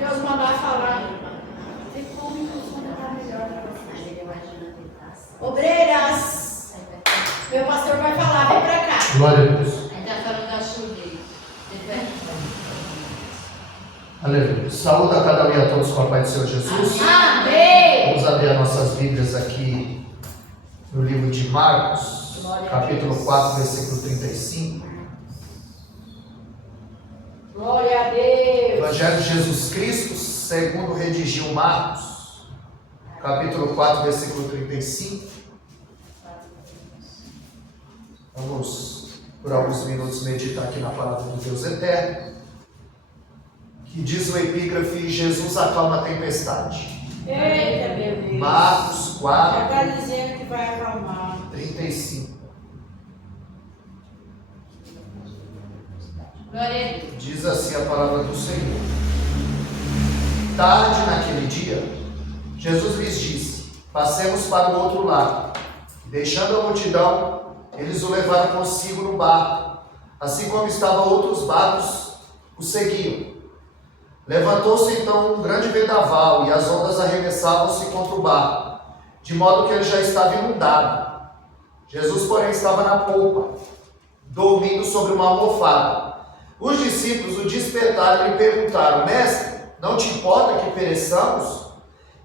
Deus mandar falar. Ficou melhor. Obreiras, meu pastor vai falar, vem pra cá. Glória a Deus. Ele está falando da chuva. Aleluia. Saúde a cada um e a todos com a paz do Senhor Jesus. Amém. Vamos abrir as nossas Bíblias aqui no livro de Marcos, capítulo 4, versículo 35. Glória a Deus. Evangelho de Jesus Cristo, segundo redigiu Marcos, capítulo 4, versículo 35. Vamos, por alguns minutos, meditar aqui na palavra do Deus eterno, que diz o epígrafe: Jesus acalma a tempestade. Eita, meu Deus. Marcos 4, Já está dizendo que vai acalmar. 35. Glória a Deus. Diz assim a palavra do Senhor. Tarde naquele dia, Jesus lhes disse: passemos para o outro lado. Deixando a multidão, eles o levaram consigo no barco, assim como estavam outros barcos, o seguiam. Levantou-se então um grande vendaval e as ondas arremessavam-se contra o barco, de modo que ele já estava inundado. Jesus, porém, estava na polpa, dormindo sobre uma almofada. Os discípulos o despertaram e lhe perguntaram: Mestre, não te importa que pereçamos?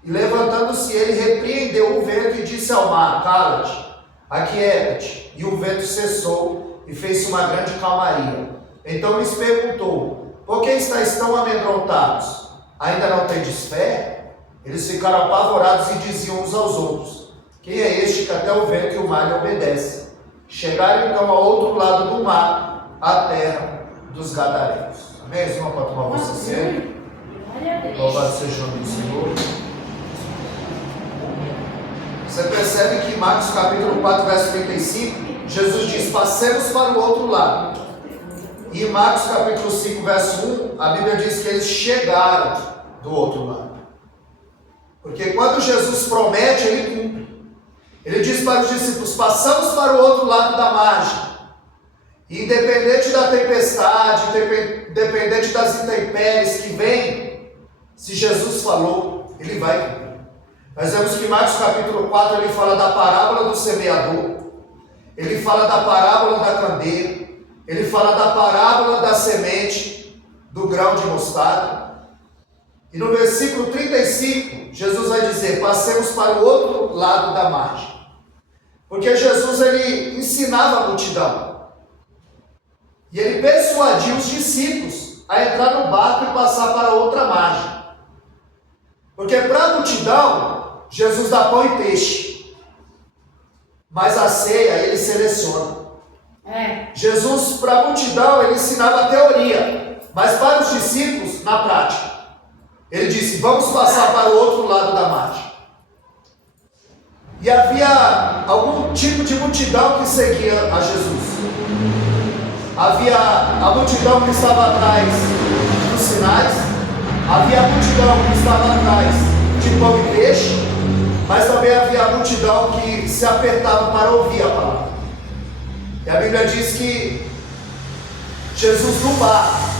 E levantando-se ele, repreendeu o vento e disse ao mar: Cala-te, aquieta-te. E o vento cessou e fez-se uma grande calmaria. Então lhes perguntou: Por que estáis tão amedrontados? Ainda não tendes fé? Eles ficaram apavorados e diziam uns aos outros: Quem é este que até o vento e o mar lhe obedecem? Chegaram então ao outro lado do mar, à terra dos Gadarenos. Amém? Irmão, pode tomar você sério? Glória a Deus. Louvado seja o nome do Senhor. Você percebe que em Marcos capítulo 4, verso 35, Jesus diz: passemos para o outro lado. E em Marcos capítulo 5, verso 1, a Bíblia diz que eles chegaram do outro lado. Porque quando Jesus promete, ele cumpre. Ele diz para os discípulos: passamos para o outro lado da margem. E independente da tempestade, independente das intempéries que vêm, se Jesus falou, ele vai cumprir. Nós vemos que em Marcos capítulo 4 ele fala da parábola do semeador, ele fala da parábola da candeia, ele fala da parábola da semente do grão de mostarda. E no versículo 35, Jesus vai dizer: passemos para o outro lado da margem. Porque Jesus ele ensinava a multidão. E ele persuadiu os discípulos a entrar no barco e passar para outra margem. Porque para a multidão, Jesus dá pão e peixe. Mas a ceia ele seleciona. Jesus, para a multidão, ele ensinava a teoria. Mas para os discípulos, na prática. Ele disse: vamos passar para o outro lado da margem. E havia algum tipo de multidão que seguia a Jesus. Havia a multidão que estava atrás dos sinais, havia a multidão que estava atrás de pão e peixe, mas também havia a multidão que se apertava para ouvir a palavra. E a Bíblia diz que Jesus no barco,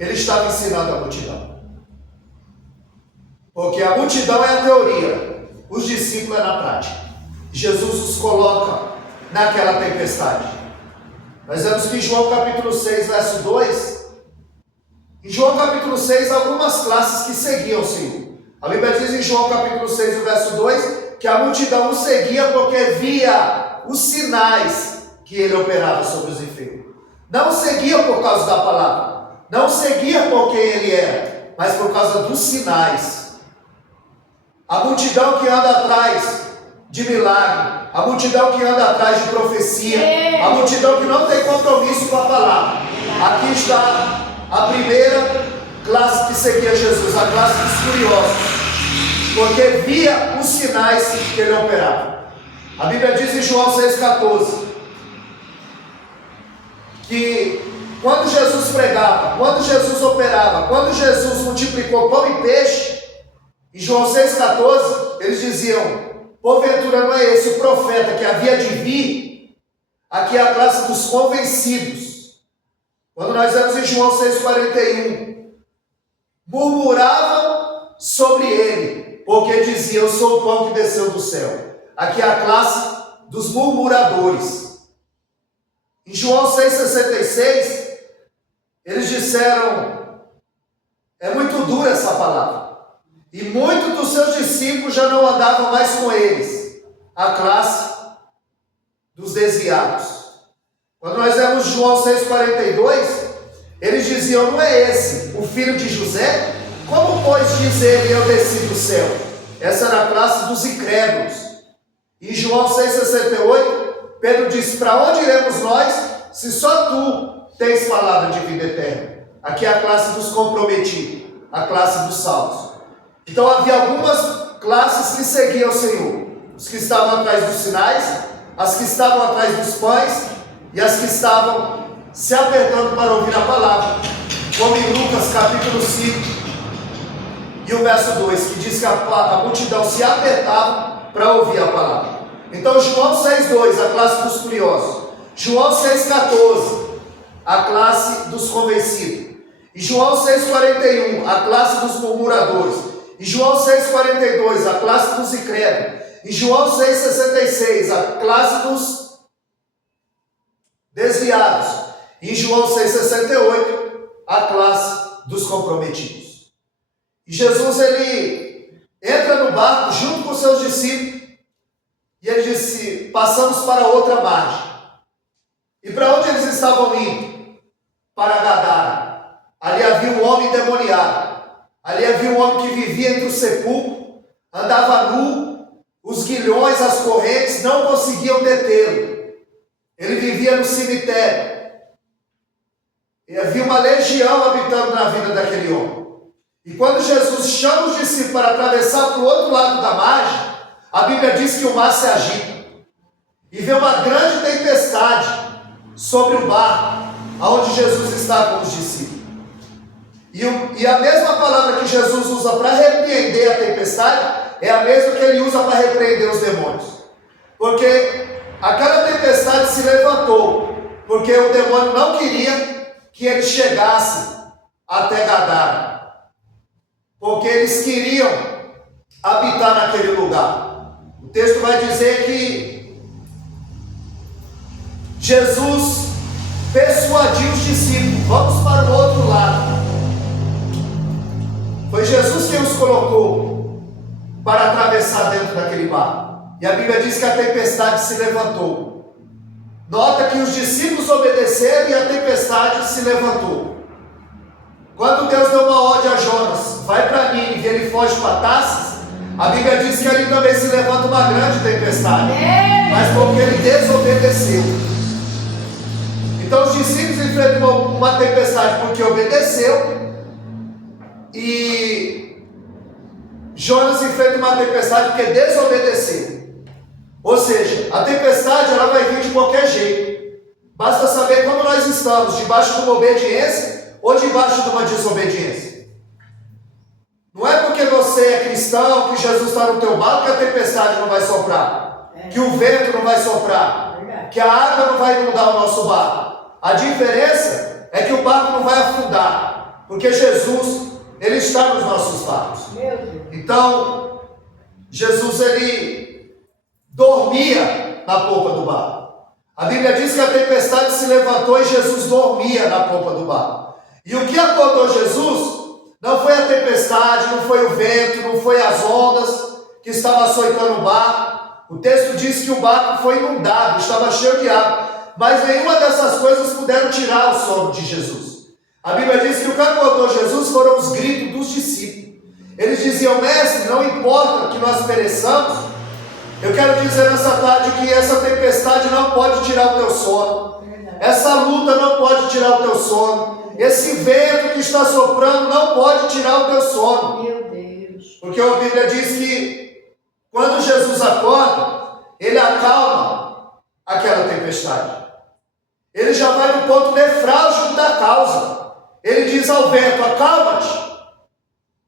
ele estava ensinando a multidão. Porque a multidão é a teoria, os discípulos é na prática. Jesus os coloca naquela tempestade. Nós vemos que em João capítulo 6, verso 2, em João capítulo 6, algumas classes que seguiam o Senhor. A Bíblia diz em João capítulo 6, verso 2, que a multidão o seguia porque via os sinais que ele operava sobre os enfermos. Não seguia por causa da palavra, não seguia por quem ele era, mas por causa dos sinais. A multidão que anda atrás de milagre, a multidão que anda atrás de profecia, a multidão que não tem compromisso com a palavra. Aqui está a primeira classe que seguia Jesus, a classe dos curiosos, porque via os sinais que ele operava. A Bíblia diz em João 6,14 que quando Jesus pregava, quando Jesus operava, quando Jesus multiplicou pão e peixe, em João 6,14 eles diziam: porventura não é esse o profeta que havia de vir? Aqui é a classe dos convencidos. Quando nós vemos em João 6,41, murmuravam sobre ele, porque diziam: eu sou o pão que desceu do céu. Aqui é a classe dos murmuradores. Em João 6,66, eles disseram: é muito dura essa palavra. E muitos dos seus discípulos já não andavam mais com eles. A classe dos desviados. Quando nós vemos João 6,42, eles diziam: não é esse o filho de José? Como pois diz ele: eu desci do céu? Essa era a classe dos incrédulos. Em João 6,68, Pedro disse: para onde iremos nós, se só tu tens palavra de vida eterna? Aqui é a classe dos comprometidos, a classe dos salvos. Então havia algumas classes que seguiam o Senhor: os que estavam atrás dos sinais, as que estavam atrás dos pães e as que estavam se apertando para ouvir a palavra, como em Lucas capítulo 5 e o verso 2, que diz que a multidão se apertava para ouvir a palavra. Então João 6,2, a classe dos curiosos. João 6,14, a classe dos convencidos. E João 6,41, a classe dos murmuradores. E João 6,42, a classe dos incrédulos. E João 6,66, a classe dos desviados. E João 6,68, a classe dos comprometidos. E Jesus, ele entra no barco junto com seus discípulos e ele disse: passamos para outra margem. E para onde eles estavam indo? Para Gadara. Ali havia um homem endemoniado. Ali havia um homem que vivia entre o sepulcro, andava nu, os guilhões, as correntes não conseguiam detê-lo. Ele vivia no cemitério. E havia uma legião habitando na vida daquele homem. E quando Jesus chama os discípulos para atravessar para o outro lado da margem, a Bíblia diz que o mar se agita. E vê uma grande tempestade sobre o barco, onde Jesus está com os discípulos. E a mesma palavra que Jesus usa para repreender a tempestade é a mesma que ele usa para repreender os demônios. Porque aquela tempestade se levantou, porque o demônio não queria que ele chegasse até Gadara. Porque eles queriam habitar naquele lugar. O texto vai dizer que Jesus persuadiu os discípulos: vamos para o outro lado. Foi Jesus quem os colocou para atravessar dentro daquele barco. E a Bíblia diz que a tempestade se levantou. Nota que os discípulos obedeceram e a tempestade se levantou. Quando Deus deu uma ordem a Jonas: vai para Nínive, ele foge para Tarsis, a Bíblia diz que ali também se levanta uma grande tempestade. Mas porque ele desobedeceu. Então os discípulos enfrentam uma tempestade porque obedeceu. E Jonas enfrenta uma tempestade porque desobedeceu. Ou seja, a tempestade ela vai vir de qualquer jeito. Basta saber como nós estamos, debaixo de uma obediência ou debaixo de uma desobediência. Não é porque você é cristão, que Jesus está no teu barco, que a tempestade não vai soprar, que o vento não vai soprar, que a água não vai inundar o nosso barco. A diferença é que o barco não vai afundar, porque Jesus, ele está nos nossos barcos. Então, Jesus, ele dormia na polpa do barco. A Bíblia diz que a tempestade se levantou e Jesus dormia na polpa do barco. E o que acordou Jesus não foi a tempestade, não foi o vento, não foi as ondas que estavam açoitando o barco. O texto diz que o barco foi inundado, estava cheio de água. Mas nenhuma dessas coisas puderam tirar o sono de Jesus. A Bíblia diz que o que acordou Jesus foram os gritos dos discípulos. Eles diziam: mestre, não importa que nós pereçamos. Eu quero dizer nessa tarde que essa tempestade não pode tirar o teu sono. Essa luta não pode tirar o teu sono. Esse vento que está soprando não pode tirar o teu sono. Meu Deus. Porque a Bíblia diz que quando Jesus acorda, ele acalma aquela tempestade. Ele já vai no ponto nefrálgico da causa. Ele diz ao vento: acalma-te.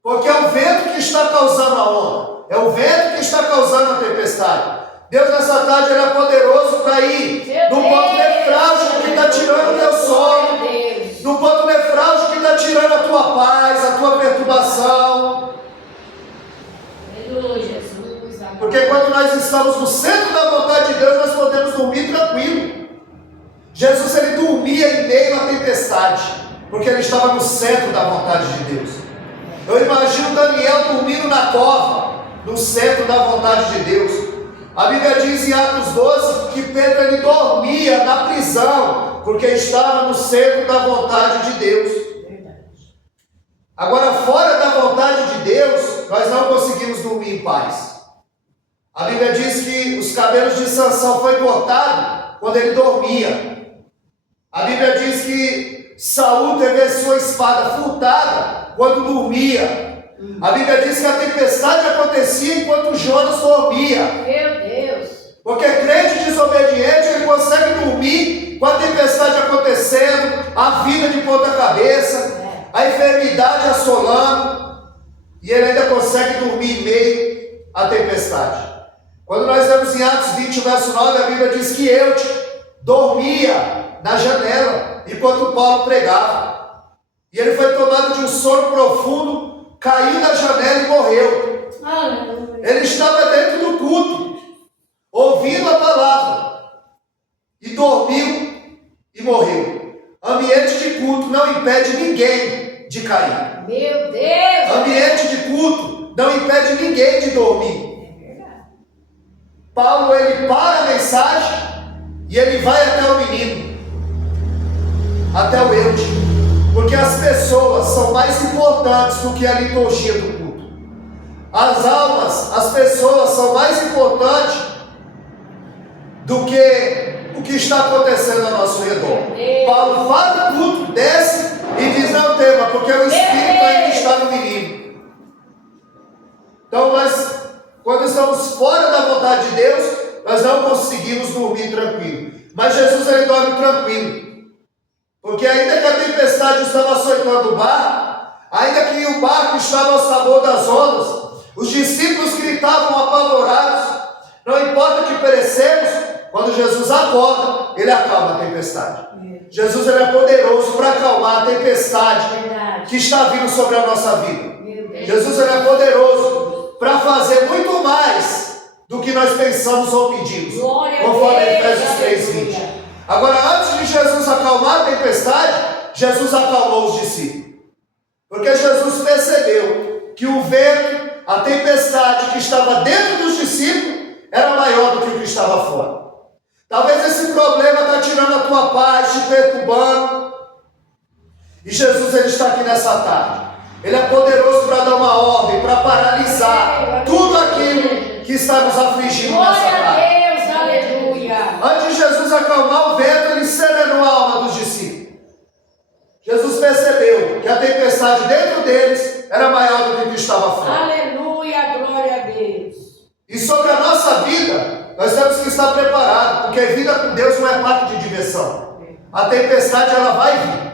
Porque é o vento que está causando a onda. É o vento que está causando a tempestade. Deus nessa tarde ele é poderoso para ir no ponto nefrálgico que está tirando o teu sono. No ponto nefrálgico que está tirando a tua paz, a tua uma perturbação. Aleluia, Jesus. Porque quando nós estamos no centro da vontade de Deus, nós podemos dormir tranquilo. Jesus, ele dormia em meio à tempestade, porque ele estava no centro da vontade de Deus. Eu imagino Daniel dormindo na cova, no centro da vontade de Deus. A Bíblia diz em Atos 12 que Pedro ele dormia na prisão, porque estava no centro da vontade de Deus. Agora, fora da vontade de Deus, nós não conseguimos dormir em paz. A Bíblia diz que os cabelos de Sansão foi cortado quando ele dormia. A Bíblia diz que Saul teve a sua espada furtada quando dormia. A Bíblia diz que a tempestade acontecia enquanto Jonas dormia. Meu Deus. Porque crente desobediente, ele consegue dormir com a tempestade acontecendo, a vida de ponta cabeça, a enfermidade assolando, e ele ainda consegue dormir em meio à tempestade. Quando nós lemos em Atos 20, verso 9, a Bíblia diz que Eude dormia na janela enquanto Paulo pregava. E ele foi tomado de um sono profundo, caiu da janela e morreu. Ele estava dentro do culto, ouvindo a palavra, e dormiu e morreu. Ambiente de culto não impede ninguém de cair. Meu Deus. Ambiente de culto não impede ninguém de dormir. Paulo, ele para a mensagem e ele vai até o menino, até o Eude, porque as pessoas são mais importantes do que a liturgia do culto. As almas, as pessoas são mais importantes do que o que está acontecendo ao nosso redor. Paulo para o culto, desce e diz: não tema, porque o Espírito ainda está no menino. Então nós, quando estamos fora da vontade de Deus, nós não conseguimos dormir tranquilo. Mas Jesus, ele dorme tranquilo. Porque ainda que a tempestade estava açoitando o barco, ainda que o barco estava ao sabor das ondas, os discípulos gritavam apavorados: não importa que perecemos. Quando Jesus acorda, ele acalma a tempestade. Jesus, ele é poderoso para acalmar a tempestade que está vindo sobre a nossa vida. Jesus, ele é poderoso para fazer muito mais do que nós pensamos ou pedimos, conforme Efésios 3:20. Agora, antes de Jesus acalmar a tempestade, Jesus acalmou os discípulos. Porque Jesus percebeu que o vento, a tempestade que estava dentro dos discípulos, era maior do que o que estava fora. Talvez esse problema está tirando a tua paz, te perturbando. E Jesus, ele está aqui nessa tarde. Ele é poderoso para dar uma ordem, para paralisar tudo aquilo que está nos afligindo nessa tarde. Glória a Deus, aleluia. Antes de Jesus acalmar o vento, ele serenou a alma dos discípulos. Jesus percebeu que a tempestade dentro deles era maior do que o que estava fora. Aleluia, glória a Deus. E sobre a nossa vida, nós temos que estar preparados, porque vida com Deus não é parque de diversão. A tempestade, ela vai vir.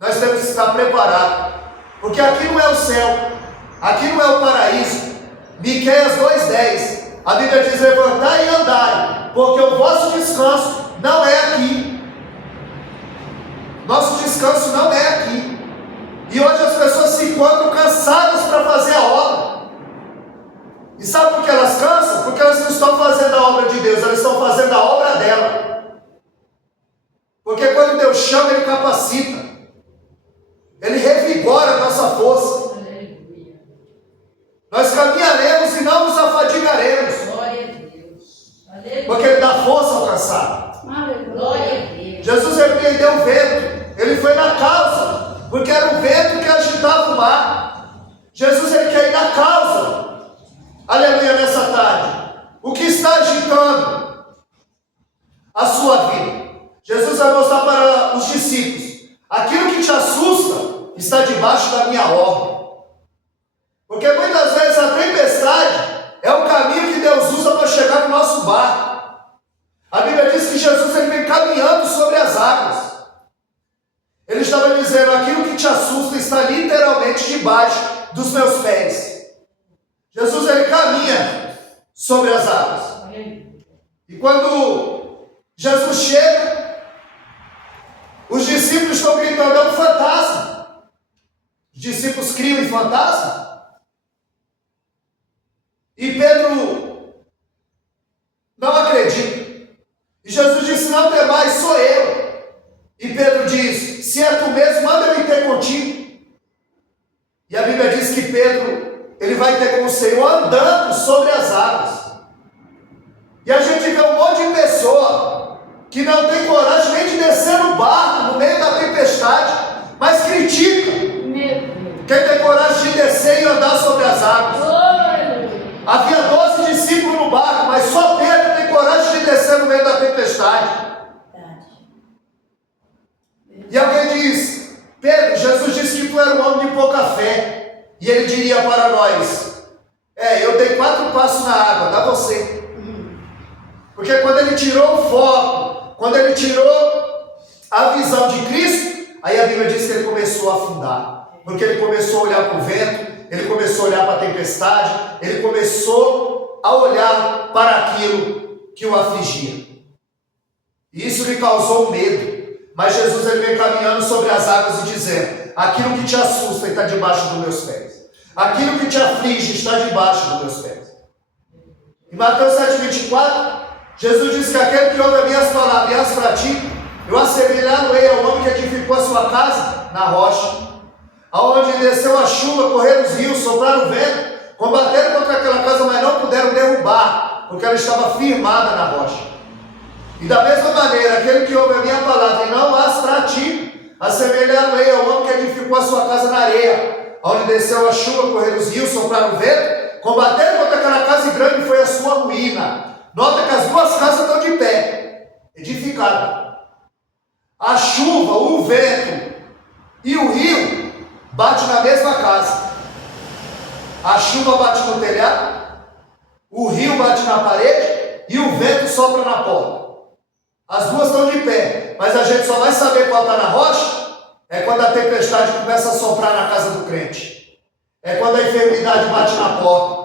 Nós temos que estar preparados, porque aqui não é o céu, aqui não é o paraíso. Miqueias 2:10, a Bíblia diz: levantai e andai, porque o vosso descanso não é aqui. Nosso descanso não é aqui. E hoje as pessoas se encontram cansadas para fazer a obra. E sabe por que elas cansam? Porque elas não estão fazendo a obra de Deus, elas estão fazendo a obra dela. Porque quando Deus chama, Ele capacita, Ele revigora a nossa força. Nós caminharemos e não nos afadigaremos. Glória a Deus. Porque Ele dá força ao cansado. Glória a Deus. Jesus repreendeu o vento, Ele foi na causa, porque era o vento que agitava o mar. Jesus, Ele quer ir na causa. Aleluia, nessa tarde. O que está agitando a sua vida? Jesus vai mostrar para os discípulos: aquilo que te assusta está debaixo da minha ordem. Porque muitas vezes a tempestade é o caminho que Deus usa para chegar no nosso barco. A Bíblia diz que Jesus, ele vem caminhando sobre as águas. Ele estava dizendo: aquilo que te assusta está literalmente debaixo dos meus pés. Jesus, ele caminha sobre as águas. E quando Jesus chega, os discípulos estão gritando: é um fantasma. discípulos criam em fantasma? E Pedro não acredita. E Jesus disse, não temais, sou eu. E Pedro diz, se é tu mesmo, manda eu ir ter contigo. E a Bíblia diz que Pedro, ele vai ter com o Senhor andando sobre as águas. E a gente vê um monte de pessoa que não tem coragem nem de descer no barco no meio da tempestade, mas critica. Quem tem coragem de descer e andar sobre as águas? Havia 12 discípulos no barco, mas só Pedro tem coragem de descer no meio da tempestade. E alguém diz, Pedro, Jesus disse que tu era um homem de pouca fé. E ele diria para nós, eu dei 4 passos na água, dá você. Porque quando ele tirou o foco, quando ele tirou a visão de Cristo, aí a Bíblia diz que ele começou a afundar. Porque ele começou a olhar para o vento, ele começou a olhar para a tempestade, ele começou a olhar para aquilo que o afligia. E isso lhe causou medo. Mas Jesus ele vem caminhando sobre as águas e dizendo, aquilo que te assusta está debaixo dos meus pés. Aquilo que te aflige está debaixo dos meus pés. Em Mateus 7,24, Jesus diz que aquele que ouve as minhas palavras e as pratica, eu assemelhá-lo-ei ao homem que edificou a sua casa na rocha, aonde desceu a chuva, correram os rios, sopraram o vento, combateram contra aquela casa, mas não puderam derrubar, porque ela estava firmada na rocha. E da mesma maneira, aquele que ouve a minha palavra e não as pratica, assemelhá-lo-ei ao homem que edificou a sua casa na areia, aonde desceu a chuva, correram os rios, sopraram o vento, combateram contra aquela casa e grande foi a sua ruína. Nota que as 2 casas estão de pé, edificadas. A chuva, o vento e o rio bate na mesma casa. A chuva bate no telhado, o rio bate na parede e o vento sopra na porta. As 2 estão de pé, mas a gente só vai saber qual está na rocha quando a tempestade começa a soprar na casa do crente. Quando a enfermidade bate na porta.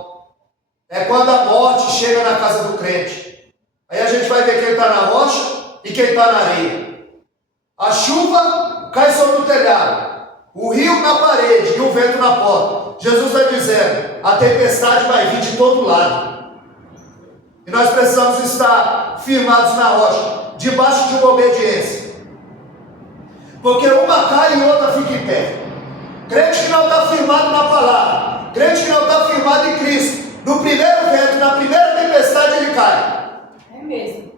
Quando a morte chega na casa do crente. Aí a gente vai ver quem está na rocha e quem está na areia. A chuva cai sobre o telhado, o rio na parede e o vento na porta. Jesus vai dizendo, a tempestade vai vir de todo lado. E nós precisamos estar firmados na rocha, debaixo de uma obediência. Porque uma cai e outra fica em pé. Crente que não está firmado na palavra, crente que não está firmado em Cristo, no primeiro vento, na primeira tempestade ele cai. É mesmo.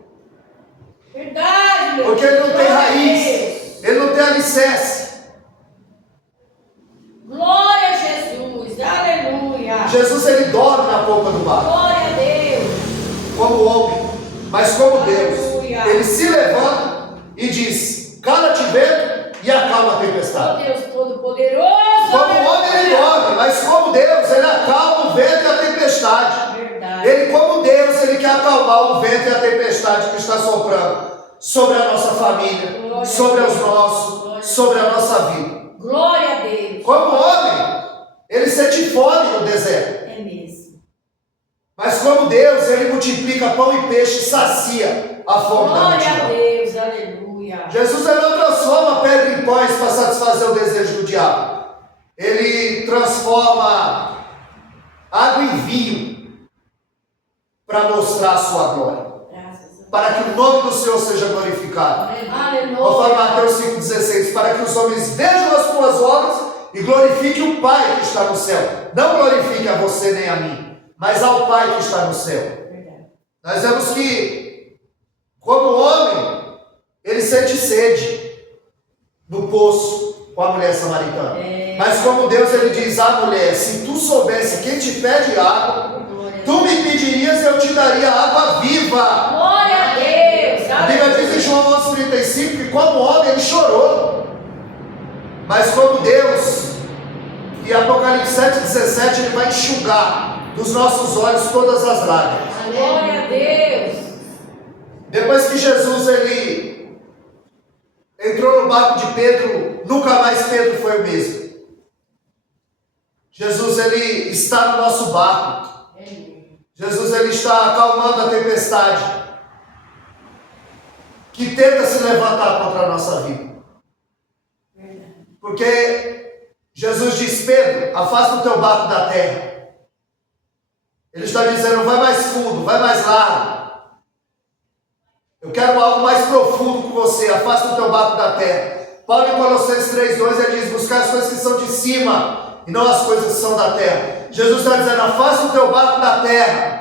Verdade, meu. Porque ele não tem raiz, ele não tem alicerce. Glória a Jesus, aleluia. Jesus ele dorme na polpa do barco. Glória a Deus. Como homem, mas como Deus. Aleluia. Ele se levanta e diz, cala-te vento e acalma a tempestade. Oh Deus Todo-Poderoso. Como homem ele dorme, mas como Deus ele acalma o vento e a tempestade. Verdade. Ele como Deus ele quer acalmar o vento e a tempestade que está soprando sobre a nossa família, Glória sobre a os Deus. nossos, Glória. sobre a nossa vida. Glória a Deus. Como homem, ele sente fome no deserto. É mesmo. Mas como Deus, ele multiplica pão e peixe e sacia a fome da Glória a multidão. Deus, aleluia. Jesus ele não transforma pedra em pães para satisfazer o desejo do diabo. Ele transforma água em vinho para mostrar a sua glória. Graças a Deus. Para que o nome do Senhor seja glorificado. Aleluia. Conforme Mateus 5,16, para que os homens vejam as tuas obras e glorifiquem o Pai que está no céu. Não glorifique a você nem a mim, mas ao Pai que está no céu. Verdade. Nós vemos que, como homem, ele sente sede no poço com a mulher samaritana. Mas como Deus, ele diz à mulher, se tu soubesse quem te pede água, tu me pedirias e eu te daria água viva. Glória a Deus. A Bíblia diz em João 11,35 que como homem ele chorou. Mas como Deus, em Apocalipse 7,17, ele vai enxugar dos nossos olhos todas as lágrimas. Glória a Deus. Depois que Jesus ele entrou no barco de Pedro, nunca mais Pedro foi o mesmo. Jesus ele está no nosso barco. Jesus ele está acalmando a tempestade que tenta se levantar contra a nossa vida. Porque Jesus diz: Pedro, afasta o teu barco da terra. Ele está dizendo: vai mais fundo, vai mais largo. Eu quero algo mais profundo com você. Afasta o teu barco da terra. Paulo em Colossenses 3:2 ele diz: buscar as coisas que são de cima e não as coisas que são da terra. Jesus está dizendo: afasta o teu barco da terra.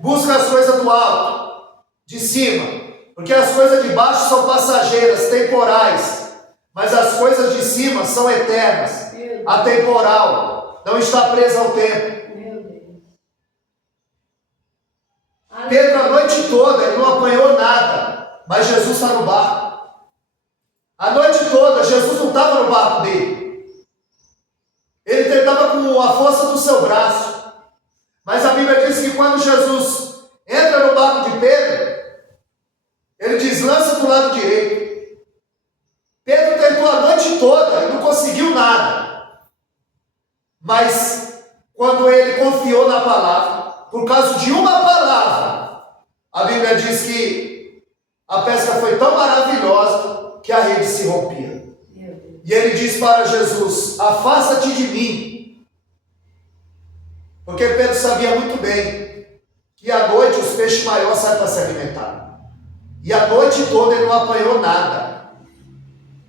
Busca as coisas do alto, de cima. Porque as coisas de baixo são passageiras, temporais. Mas as coisas de cima são eternas, atemporal. Não está presa ao tempo. Pedro a noite toda, ele não apanhou nada, mas Jesus está no barco. A noite toda, Jesus não estava no barco dele. Ele tentava com a força do seu braço. Mas a Bíblia diz que quando Jesus entra no barco de Pedro, ele deslança do lado direito. Pedro tentou a noite toda e não conseguiu nada. Mas quando ele confiou na palavra, por causa de uma palavra, a Bíblia diz que a pesca foi tão maravilhosa que a rede se rompia. E ele diz para Jesus: afasta-te de mim. Porque Pedro sabia muito bem que à noite os peixes maiores saem para se alimentar. E a noite toda ele não apanhou nada.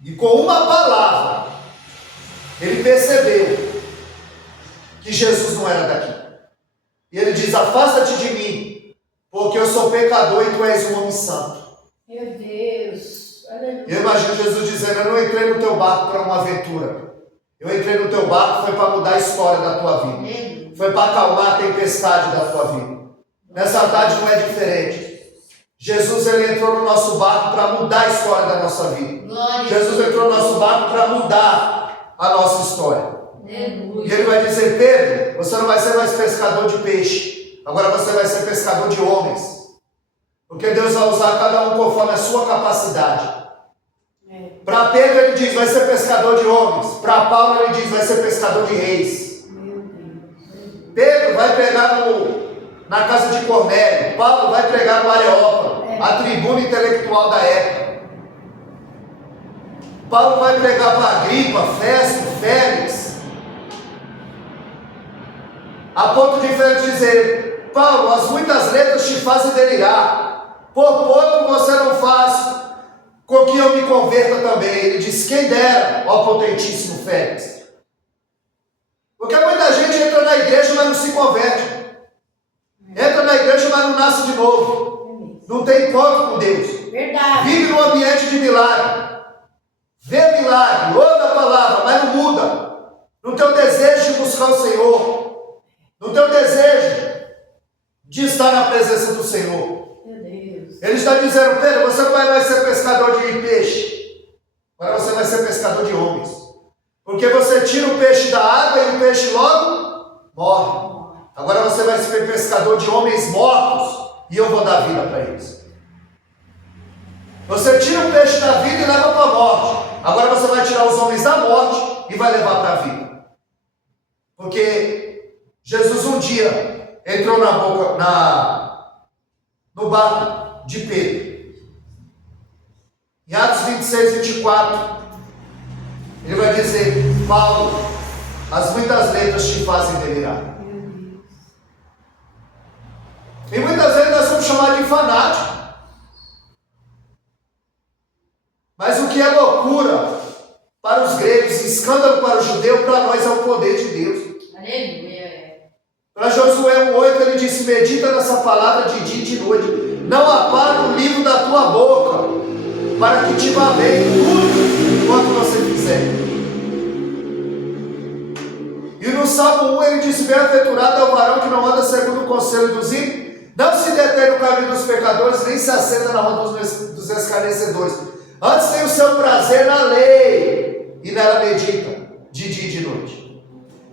E com uma palavra, ele percebeu que Jesus não era daqui. E ele diz: afasta-te de mim, porque eu sou pecador e tu és um homem santo. Meu Deus. Aleluia. Eu imagino Jesus dizendo: eu não entrei no teu barco para uma aventura. Eu entrei no teu barco foi para mudar a história da tua vida. Foi para acalmar a tempestade da tua vida. Nessa tarde não é diferente. Jesus ele entrou no nosso barco para mudar a história da nossa vida. Jesus entrou no nosso barco para mudar a nossa história. E ele vai dizer: Pedro, você não vai ser mais pescador de peixe, agora você vai ser pescador de homens. Porque Deus vai usar cada um conforme a sua capacidade. Para Pedro ele diz: vai ser pescador de homens. Para Paulo ele diz: vai ser pescador de reis. Pedro vai pregar na casa de Cornélio. Paulo vai pregar no Areópago, a tribuna intelectual da época. Paulo vai pregar para Agripa, Festo, Félix. A ponto de Félix dizer: Paulo, as muitas letras te fazem delirar. Por pouco você não faz com que eu me converta também. Ele diz: quem dera, ó potentíssimo Félix. Porque muita gente entra na igreja, mas não se converte. Entra na igreja, mas não nasce de novo. Não tem encontro com Deus. Verdade. Vive num ambiente de milagre. Vê milagre, ouve a palavra, mas não muda. Não tem o desejo de buscar o Senhor. Não tem o desejo de estar na presença do Senhor. Meu Deus. Ele está dizendo: Pedro, você não vai mais ser pescador de peixe. Agora você vai ser pescador de homens. Porque você tira o peixe da água e o peixe logo morre. Agora você vai ser pescador de homens mortos e eu vou dar vida para eles. Você tira o peixe da vida e leva para a morte. Agora você vai tirar os homens da morte e vai levar para a vida. Porque Jesus um dia entrou no barco de Pedro. Em Atos 26, 24, ele vai dizer: Paulo, as muitas letras te fazem delirar. E muitas vezes nós somos chamados de fanáticos. Mas o que é loucura para os gregos, escândalo para o judeu, para nós é o poder de Deus. Aleluia. Para Josué 1,8 ele disse: medita nessa palavra de dia e de noite. Não apaga o livro da tua boca, para que te vá bem tudo quanto você fizer. E no Salmo 1 ele disse: bem-aventurado é o varão que não anda segundo o conselho dos ímpios, não se detém no caminho dos pecadores, nem se assenta na roda dos escarnecedores. Antes tem o seu prazer na lei, e nela medita de dia e de noite.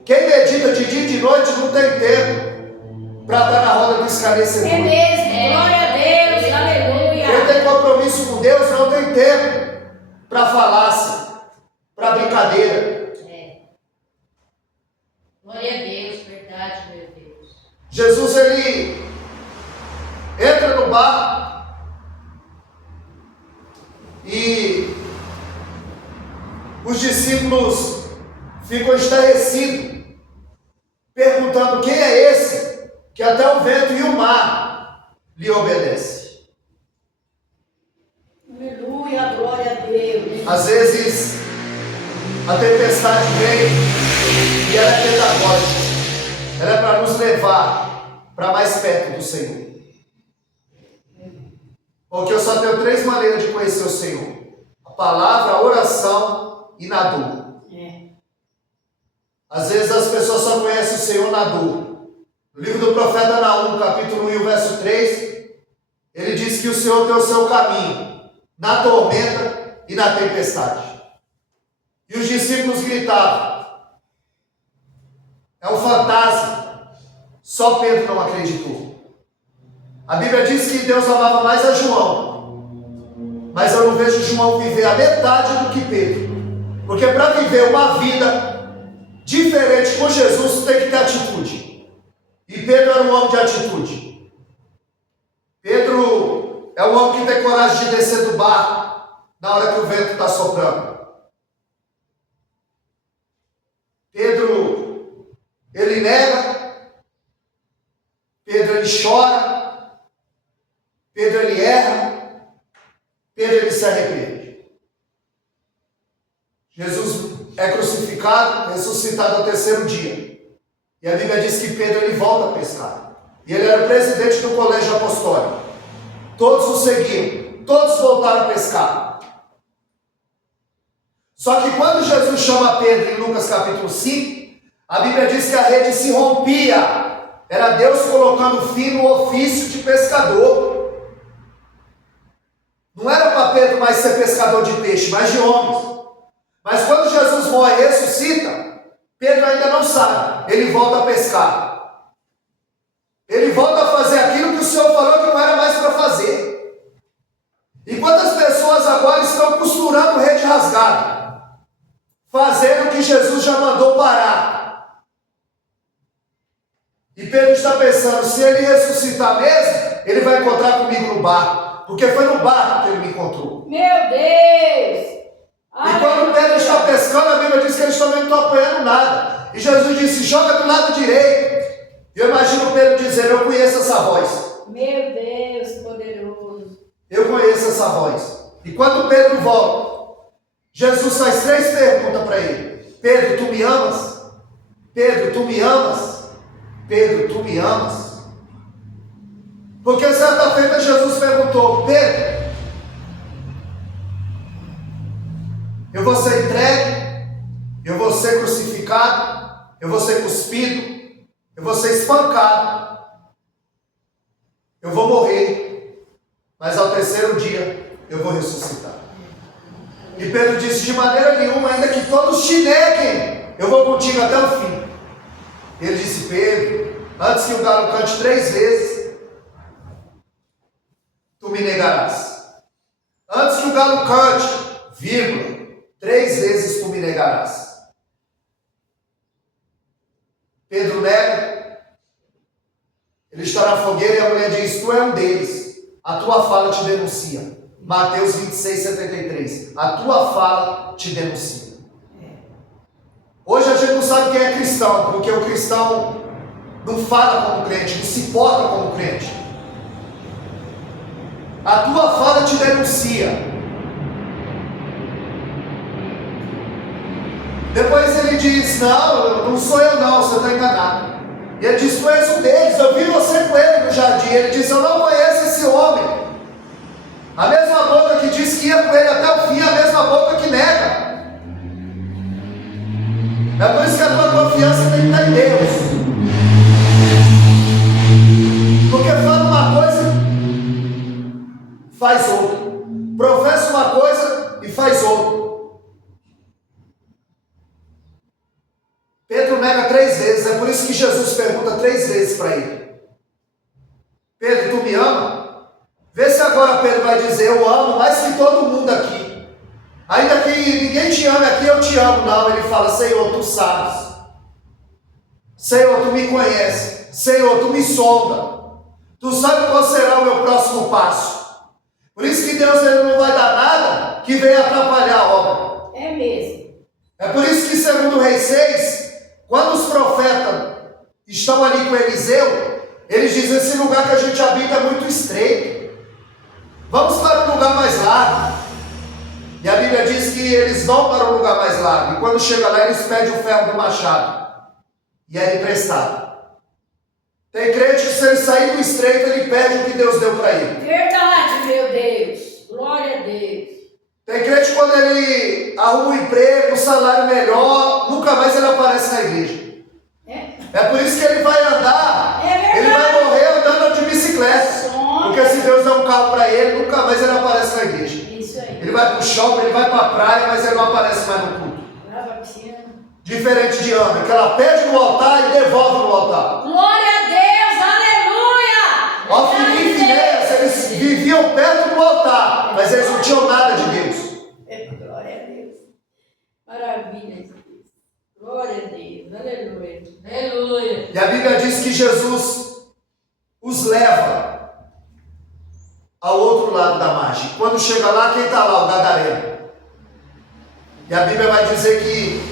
Quem medita de dia e de noite não tem tempo para estar na roda do escarnecedor. É mesmo. Glória a Deus. Aleluia. Quem tem compromisso com Deus não tem tempo para falácia, para brincadeira. Glória a Deus. Verdade, meu Deus. Jesus ele entra no barco e os discípulos ficou estarrecido, perguntando: quem é esse que até o vento e o mar lhe obedecem? Aleluia, glória a Deus. Às vezes a tempestade vem e ela é pedagógica, ela é para nos levar para mais perto do Senhor. Porque eu só tenho 3 maneiras de conhecer o Senhor: a palavra, a oração e na dor. Às vezes as pessoas só conhecem o Senhor na dor. No livro do profeta Naum, capítulo 1, verso 3, ele diz que o Senhor tem o seu caminho na tormenta e na tempestade. E os discípulos gritavam: é um fantasma. Só Pedro não acreditou. A Bíblia diz que Deus amava mais a João, mas eu não vejo João viver a metade do que Pedro. Porque para viver uma vida diferente com Jesus, tem que ter atitude. E Pedro era um homem de atitude. Pedro é um homem que tem coragem de descer do barco na hora que o vento está soprando. Pedro, ele nega. Pedro, ele chora. Pedro, ele erra. Pedro, ele se arrepende. Jesus é crucificado, ressuscitado ao 3º dia. E a Bíblia diz que Pedro, ele volta a pescar. E ele era o presidente do colégio apostólico. Todos o seguiam, todos voltaram a pescar. Só que quando Jesus chama Pedro em Lucas capítulo 5, a Bíblia diz que a rede se rompia. Era Deus colocando fim no ofício de pescador. Não era para Pedro mais ser pescador de peixe, mas de homens. Mas quando Jesus morre e ressuscita, Pedro ainda não sabe. Ele volta a pescar. Ele volta a fazer aquilo que o Senhor falou que não era mais para fazer. E quantas pessoas agora estão costurando rede rasgada, fazendo o que Jesus já mandou parar. E Pedro está pensando: se ele ressuscitar mesmo, ele vai encontrar comigo no barco. Porque foi no barco que ele me encontrou. Meu Deus! E quando Pedro está pescando, a Bíblia diz que eles também não estão apanhando nada. E Jesus disse: joga do lado direito. E eu imagino Pedro dizendo: eu conheço essa voz. Meu Deus, poderoso. Eu conheço essa voz. E quando Pedro volta, Jesus faz 3 perguntas para ele: Pedro, tu me amas? Pedro, tu me amas? Pedro, tu me amas? Porque certa feita Jesus perguntou: Pedro, eu vou ser entregue, eu vou ser crucificado, eu vou ser cuspido, eu vou ser espancado, eu vou morrer, mas ao 3º dia eu vou ressuscitar. E Pedro disse: de maneira nenhuma, ainda que todos te neguem, eu vou contigo até o fim. Ele disse: Pedro, antes que o galo cante 3 vezes, tu me negarás. Antes que o galo cante, vírgula, 3 vezes tu me negarás. Pedro nega. Ele está na fogueira e a mulher diz: tu é um deles. A tua fala te denuncia. Mateus 26, 73. A tua fala te denuncia. Hoje a gente não sabe quem é cristão, porque o cristão não fala como crente, não se porta como crente. A tua fala te denuncia. Depois ele diz: não sou eu não, você está enganado. E ele diz: tu és um deles, eu vi você com ele no jardim. Ele diz: eu não conheço esse homem. A mesma boca que diz que ia com ele até o fim, a mesma boca que nega. É por isso que a tua confiança tem que estar em Deus. Porque fala uma coisa, faz outra. Professa uma coisa e faz outra. Pedro nega 3 vezes. É por isso que Jesus pergunta 3 vezes para ele: Pedro, tu me ama? Vê se agora Pedro vai dizer: eu amo mais que todo mundo aqui. Ainda que ninguém te ame aqui, eu te amo. Não, ele fala: Senhor, tu sabes. Senhor, tu me conheces. Senhor, tu me sonda. Tu sabe qual será o meu próximo passo. Por isso que Deus, ele não vai dar nada que venha atrapalhar a obra. É mesmo. É por isso que, segundo Reis 6, quando os profetas estão ali com Eliseu, eles dizem: esse lugar que a gente habita é muito estreito, vamos para um lugar mais largo. E a Bíblia diz que eles vão para um lugar mais largo, e quando chega lá eles pedem o ferro do machado, e é emprestado. Tem crente que, se ele sair do estreito, ele perde o que Deus deu para ele. Verdade, meu Deus. Glória a Deus. Tem crente, quando ele arruma um emprego, um salário melhor, nunca mais ele aparece na igreja. É por isso que ele vai andar, ele vai morrer andando de bicicleta. Porque se Deus der um carro para ele, nunca mais ele aparece na igreja. Isso aí. Ele vai para o shopping, ele vai para a praia, mas ele não aparece mais no culto. Diferente de Ana, que ela pede no altar e devolve no altar. Glória a Deus, aleluia! Ofni e Finéias, eles viviam perto do altar, mas eles não tinham nada de Deus. Glória a Deus. Maravilha de Deus. Glória a Deus, aleluia. Aleluia. E a Bíblia diz que Jesus os leva ao outro lado da margem. Quando chega lá, quem está lá? O Gadareno. E a Bíblia vai dizer que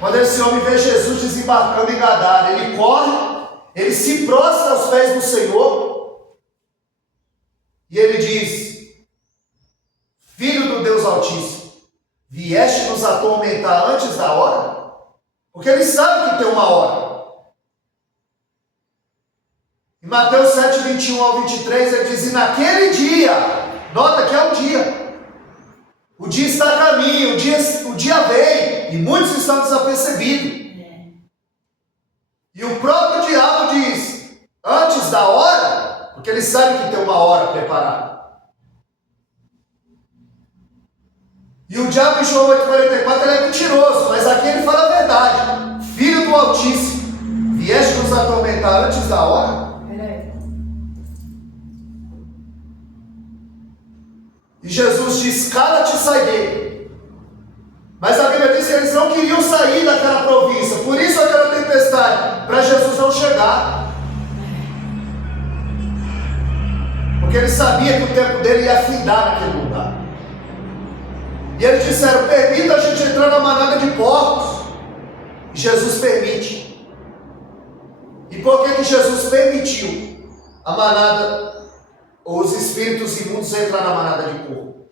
quando esse homem vê Jesus desembarcando em Gadara, ele corre, ele se prostra aos pés do Senhor e ele diz: Filho do Deus Altíssimo, vieste nos atormentar antes da hora? Porque ele sabe que tem uma hora. Em Mateus 7, 21 ao 23, ele diz: e naquele dia, nota que é o dia. O dia está a caminho, o dia vem, e muitos estão desapercebidos. E o próprio diabo diz: antes da hora, porque ele sabe que tem uma hora preparada. E o diabo em João 8,44, ele é mentiroso, mas aqui ele fala a verdade. Filho do Altíssimo, vieste nos atormentar antes da hora? E Jesus diz: cala-te e sai dele. Mas a Bíblia diz que eles não queriam sair daquela província, por isso aquela tempestade, para Jesus não chegar. Porque ele sabia que o tempo dele ia afindar naquele lugar. E eles disseram: permita a gente entrar na manada de porcos. E Jesus permite. E por que Jesus permitiu a manada, ou os espíritos imundos, entrar na manada de porco?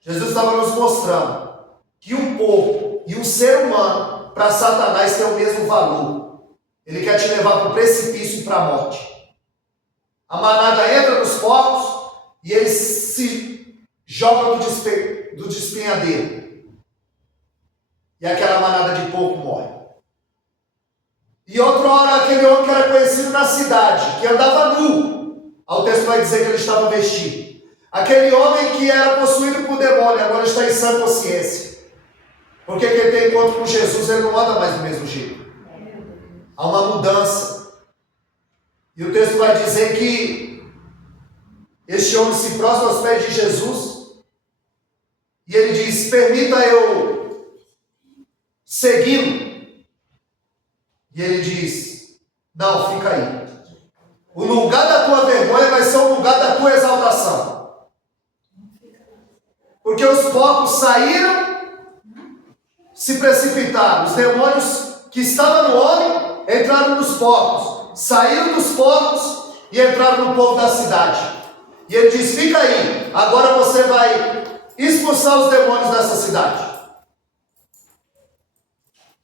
Jesus estava nos mostrando que um porco e um ser humano, para Satanás, tem o mesmo valor. Ele quer te levar para o precipício e para a morte. A manada entra nos porcos e eles se jogam do despenhadeiro. E aquela manada de porco morre. E outra hora, aquele homem que era conhecido na cidade, que andava nu, ao texto vai dizer que ele estava vestido. Aquele homem que era possuído por demônio, agora está em sã consciência. Porque quem tem encontro com Jesus, ele não anda mais do mesmo jeito. Há uma mudança. E o texto vai dizer que este homem se prostra aos pés de Jesus e ele diz: permita eu segui-lo. E ele diz: não, fica aí. O lugar da tua vergonha vai ser o lugar da tua exaltação. Porque os porcos saíram, se precipitaram. Os demônios que estavam no homem entraram nos porcos, saíram dos porcos e entraram no povo da cidade. E ele diz: fica aí, agora você vai expulsar os demônios dessa cidade.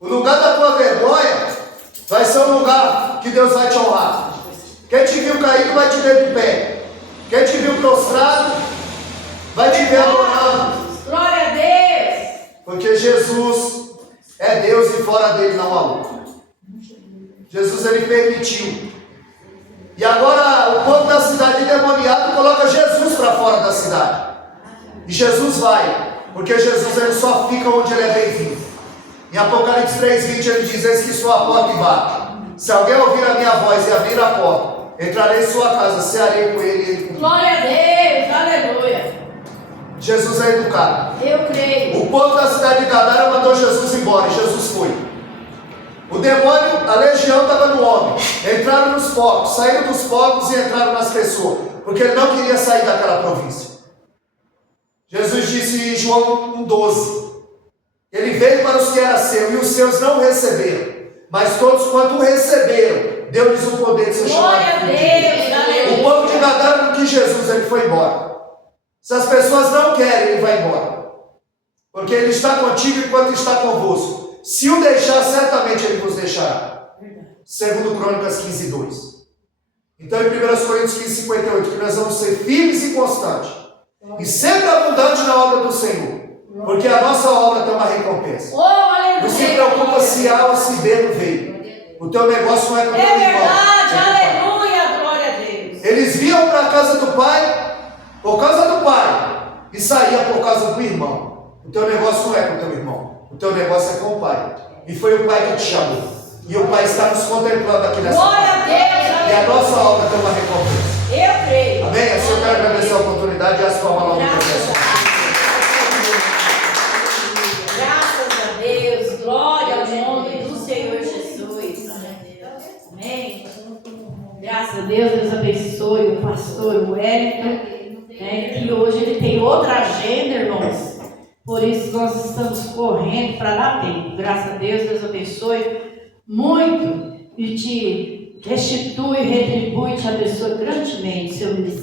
O lugar da tua vergonha vai ser um lugar que Deus vai te honrar. Quem te viu caído vai te ver de pé. Quem te viu prostrado vai te ver adorando. Glória a Deus. Porque Jesus é Deus e fora dele não há luta. Jesus, ele permitiu. E agora o povo da cidade endemoniado coloca Jesus para fora da cidade. E Jesus vai, porque Jesus, ele só fica onde ele é bem-vindo. Em Apocalipse 3:20 ele diz: eis que estou à porta e bato. Se alguém ouvir a minha voz e abrir a porta, entrarei em sua casa, cearei com ele e ele comigo. Glória a Deus, aleluia. Jesus é educado. Eu creio. O povo da cidade de Gadara mandou Jesus embora e Jesus foi. O demônio, a legião estava no homem. Entraram nos porcos, saíram dos porcos e entraram nas pessoas, porque ele não queria sair daquela província. Jesus disse em João 1,12: Ele veio para os que era seu, e os seus não o receberam. Mas todos quanto o receberam, deu-lhes o poder de ser chamado. Glória a Deus, aleluia. O povo de Gadara não quis Jesus, ele foi embora. Se as pessoas não querem, ele vai embora. Porque ele está contigo enquanto está convosco. Se o deixar, certamente ele vos deixará. Segundo Crônicas 15, 2. Então em 1 Coríntios 15, 58, que nós vamos ser firmes e constantes. E sempre abundantes na obra do Senhor. Porque a nossa obra tem uma recompensa. Oh, aleluia. Não se preocupa se A ou se B não veio. O teu negócio não é com o teu É irmão. verdade, é com o pai. aleluia, glória a Deus. Eles vinham para a casa do pai, por causa do pai, e saíam por causa do irmão. O teu negócio não é com o teu irmão. O teu negócio é com o pai. E foi o pai que te chamou. E o pai está nos contemplando aqui nessa Glória a terra. Deus, E a aleluia. nossa obra tem uma recompensa. Eu creio. Amém? Assim eu quero agradecer a oportunidade e as palmas logo Graças para a Deus, glória ao nome do Senhor Jesus. Amém. Graças a Deus, Deus abençoe o pastor Wellington, que hoje ele tem outra agenda, irmãos. Por isso nós estamos correndo para dar tempo. Graças a Deus, Deus abençoe muito e te restitui, retribui, te abençoe grandemente seu ministério.